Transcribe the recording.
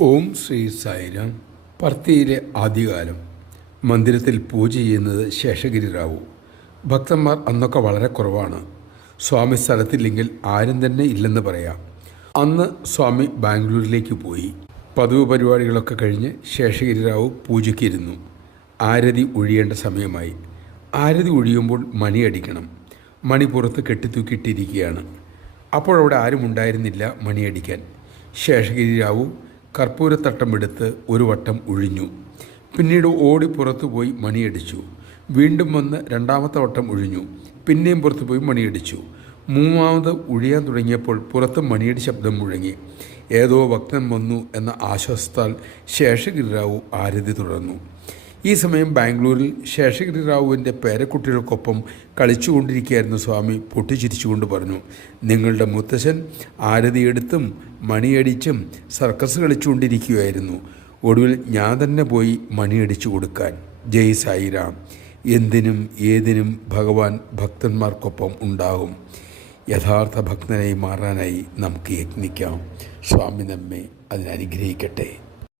ഓം ശ്രീ സായിരാം. പർത്തിയിലെ ആദ്യകാലം. മന്ദിരത്തിൽ പൂജ ചെയ്യുന്നത് ശേഷഗിരി റാവു. ഭക്തന്മാർ അന്നൊക്കെ വളരെ കുറവാണ്. സ്വാമി സ്ഥലത്തില്ലെങ്കിൽ ആരും തന്നെ ഇല്ലെന്ന് പറയാം. അന്ന് സ്വാമി ബാംഗ്ലൂരിലേക്ക് പോയി. പതിവ് പരിപാടികളൊക്കെ കഴിഞ്ഞ് ശേഷഗിരി റാവു പൂജയ്ക്കിരുന്നു. ആരതി ഒഴിയേണ്ട സമയമായി. ആരതി ഒഴിയുമ്പോൾ മണിയടിക്കണം. മണി പുറത്ത് കെട്ടിത്തൂക്കിയിട്ടിരിക്കുകയാണ്. അപ്പോഴവിടെ ആരും ഉണ്ടായിരുന്നില്ല മണിയടിക്കാൻ. ശേഷഗിരി റാവു കർപ്പൂരത്തട്ടമെടുത്ത് ഒരു വട്ടം ഒഴിഞ്ഞു. പിന്നീട് ഓടി പുറത്തു പോയി മണിയടിച്ചു. വീണ്ടും വന്ന് രണ്ടാമത്തെ വട്ടം ഒഴിഞ്ഞു. പിന്നെയും പുറത്തു പോയി മണിയടിച്ചു. മൂന്നാമത് ഒഴിയാൻ തുടങ്ങിയപ്പോൾ പുറത്ത് മണിയടി ശബ്ദം മുഴങ്ങി. ഏതോ ഭക്തൻ വന്നു എന്ന ആശ്വാസത്താൽ ശേഷഗിരി റാവു ആരതി തുടർന്നു. ഈ സമയം ബാംഗ്ലൂരിൽ ശേഷഗിരി റാവുവിൻ്റെ പേരക്കുട്ടികൾക്കൊപ്പം കളിച്ചുകൊണ്ടിരിക്കുകയായിരുന്നു. സ്വാമി പൊട്ടിച്ചിരിച്ചുകൊണ്ട് പറഞ്ഞു, നിങ്ങളുടെ മുത്തശ്ശൻ ആരതിയെടുത്തും മണിയടിച്ചും സർക്കസ് കളിച്ചുകൊണ്ടിരിക്കുകയായിരുന്നു. ഒടുവിൽ ഞാൻ തന്നെ പോയി മണിയടിച്ചു കൊടുക്കാൻ. ജയ് സായിരാം. എന്തിനും ഏതിനും ഭഗവാൻ ഭക്തന്മാർക്കൊപ്പം ഉണ്ടാകും. യഥാർത്ഥ ഭക്തനായി മാറാനായി നമുക്ക് യത്നിക്കാം. സ്വാമി നമ്മെ അതിനനുഗ്രഹിക്കട്ടെ.